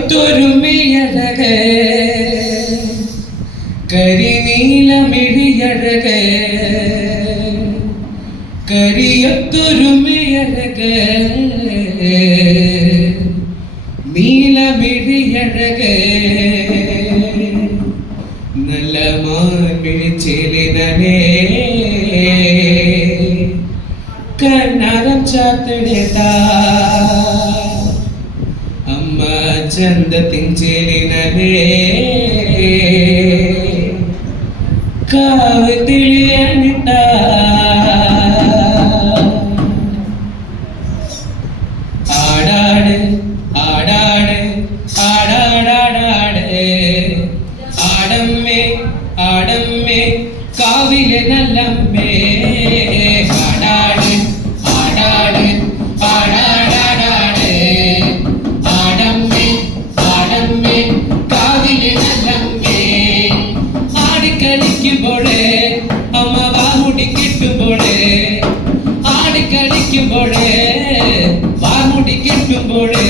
കരിയൊത്തൊരുമയഴക കരിനീലമിഴിയഴക കരിയൊത്തൊരുമയഴക നീലമിഴിയഴക നല്ല മാൻമിഴിച്ചേലിനേ കണ്ണാരം ചാത്തടേതാ അമ്മ ചന്തത്തിൻ ചേലിനേ കാവ് തിളിയണിട്ട ആടാട് ആടാട് ആടാടാടാട് ആടമ്മേ ആടമ്മേ കാവിലെ നല്ലമ്മേ ആടാട് ആടാട് ആടാടാടാട് ആടമ്മേ ആടമ്മേ കാവിലെ നല്ലമ്മേ ആടിക്കളിക്കുമ്പോഴേ അമ്മ വാമുടി കിട്ടുമ്പോഴേ ആടിക്കളിക്കുമ്പോഴേ വാമുടി കിട്ടുമ്പോഴേ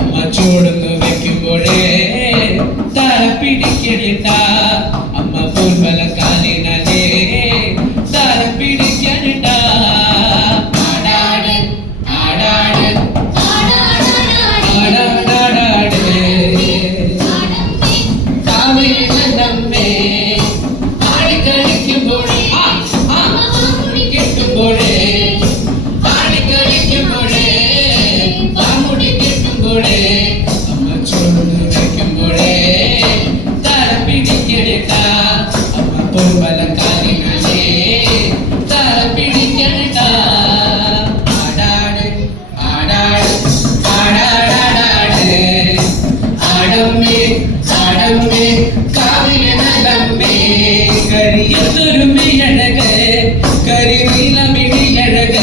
അമ്മ ചോടുന്നു വെക്കുമ്പോഴേ തല പിടിക്കണിട്ട അമ്മ പൂർവല കാലിനേ തല പിടിക്കണിട്ട ആടാട് ആടാട് ആടാടാടാട് കാവിലെ നല്ലമ്മേ ആടിക്കളിക്കുമ്പോഴേ കിട്ടുമ്പോഴേ ആടിക്കളിക്കുമ്പോഴേ വാമുടി കിട്ടുമ്പോഴേ അമ്മ ചോടുന്നു വെക്കുമ്പോഴേ തല പിടിക്കണിട്ട അമ്മ പൂർവല കാലിനേ തല പിടിക്കണിട്ട ആടാട് ആടാട് ആടാടാടാട് ആടമ്മേ ആടമ്മേ കാവിലെ നല്ലമ്മേ കരിയൊത്തൊരുമയഴക കരിനീലമിഴിയഴക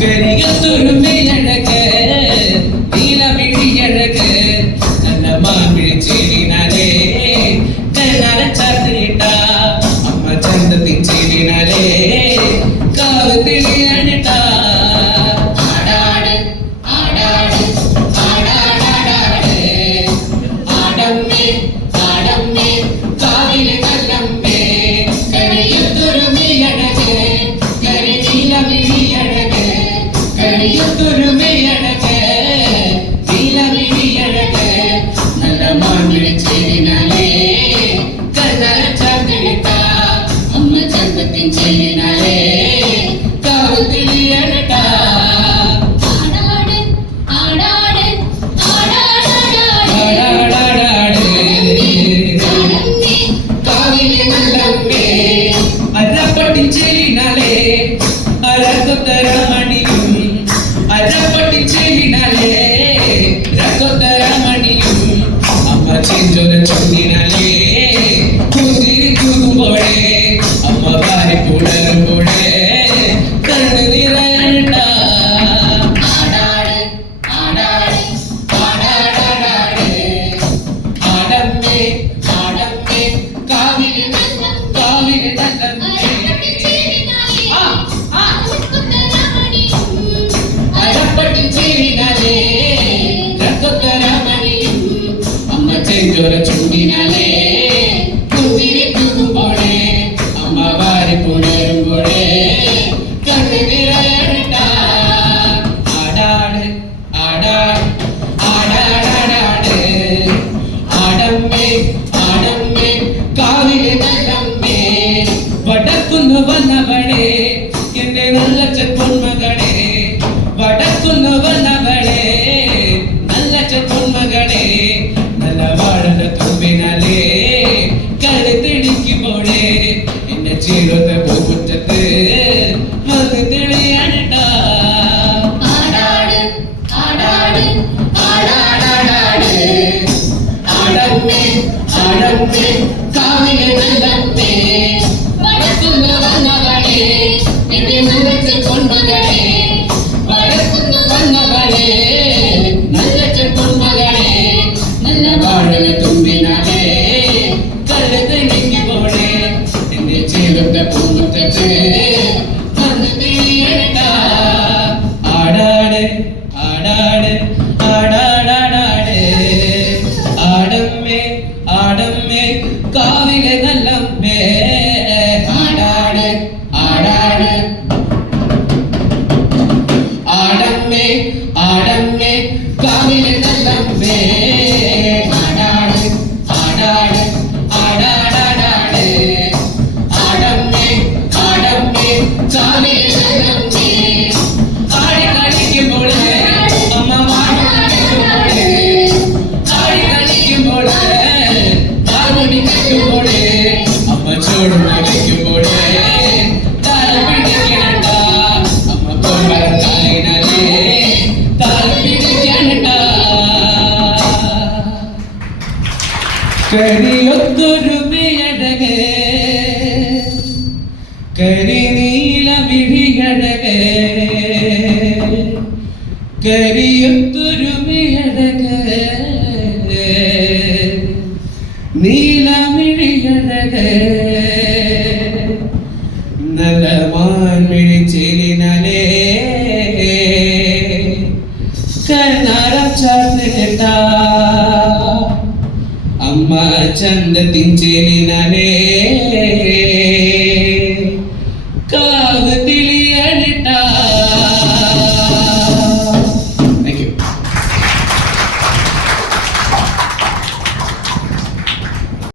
കരിയൊത്തൊരുമയഴക നീലമിഴിയഴക നല്ല മാൻമിഴിച്ചേലിനേ കണ്ണാര ചാത്തിട്ട അമ്മ ചന്തത്തിൻ ചേലിനേ കാവ് തിളിയണിട്ട ആടാട് ആടാട് ആടാടാടാട് ആടമ്മേ ആടമ്മേ കാവിലെ നല്ലമ്മേ കരിയൊത്തൊരുമയഴക കരിനീലമിഴിയഴക കരിയൊത്തൊരുമയഴക നീലമിഴിയഴക നല്ല മാൻമിഴിച്ചേലിനേ കണ്ണാര ചാത്തിട്ട അമ്മ ചന്തത്തിൻ ചേലിനേ കാവ് തിളിയണിട്ട ആടാട് ആടാട് ആടാടാടാട് ആടാടാടാട് ആടമ്മേ കാവിലെ നല്ലമ്മേ അരപ്പട്ടിൻ ചേലിനേ അരക്കൊത്തരമണിയും അരപ്പട്ടിൻ ചേലിനേ രക്കൊത്തരമണിയും അമ്മ ചെഞ്ചൊര ചൊന്നിനേ കുതിരി കുതുമ്പോഴേ അമ്മ ഭാര്യ പുണരുമ്പോഴേ കണ്ണു നിറയണ്ട ആടാട് ആടാട് ആടാടാടാട് ആടമ്മേ ആടമ്മേ കാവിലെ കാവിലെ നല്ലമ്മേ അരപ്പട്ടിൻ ചേലിനേ രക്കൊത്തരമണിയും അമ്മ ചെഞ്ചൊര ചുണ്ടിനേ കുതിരി കുതുമ്പോഴേ അമ്മ ഭാര്യ പുണരുമ്പോഴേ കണ്ണു നിറയണ്ട ആടാട് ആടാട് ആടാടാടാട് ആടമ്മേ ആടമ്മേ കാവിലെ നല്ലമ്മേ വടക്കുന്നു വന്നവളേ എന്റെ നല്ല ചെപ്പൊന്മകളെ വടക്കുന്നു വന്നവളേ നല്ല ചെപ്പൊന്മകളെ നല്ല വാഴന തുമ്പിനേ കരുത്തിടിക്കുമ്പോഴേ എന്റെ ജീവിത പൂക്കുറ്റത്ത് വന്ന് തെളിയണിട്ട ആടാട് ആടാട് ആടാടാടാട് ആടമ്മേ ആടമ്മേ കാവിലെ നല്ലമ്മേ വടക്കുന്നു വന്നവളേ എന്റെ നല്ല ചെപ്പൊന്മകളെ വടക്കുന്നു വന്നവളേ നല്ല ചെപ്പൊന്മകളെ നല്ല വാഴന തുമ്പിനേ കരുത്തിടിക്കുമ്പോഴേ എന്റെ ജീവിത പൂക്കുറ്റത്ത് വന്ന് തെളിയണിട്ട ആടാട് ആടാട് ആടാടാടാട് കരിയൊത്തൊരുമയഴക് കരിനീലമിഴിയഴക് കരിയൊത്തൊരുമയഴക് നീലമിഴിയഴക് നല്ല മാൻമിഴിച്ചേലിനാലേ കണ്ണാരം ചാർന്നിട്ട അമ്മ ചന്തത്തിൻ ചേലിനാലേ കാവ് തിളിയണിട്ട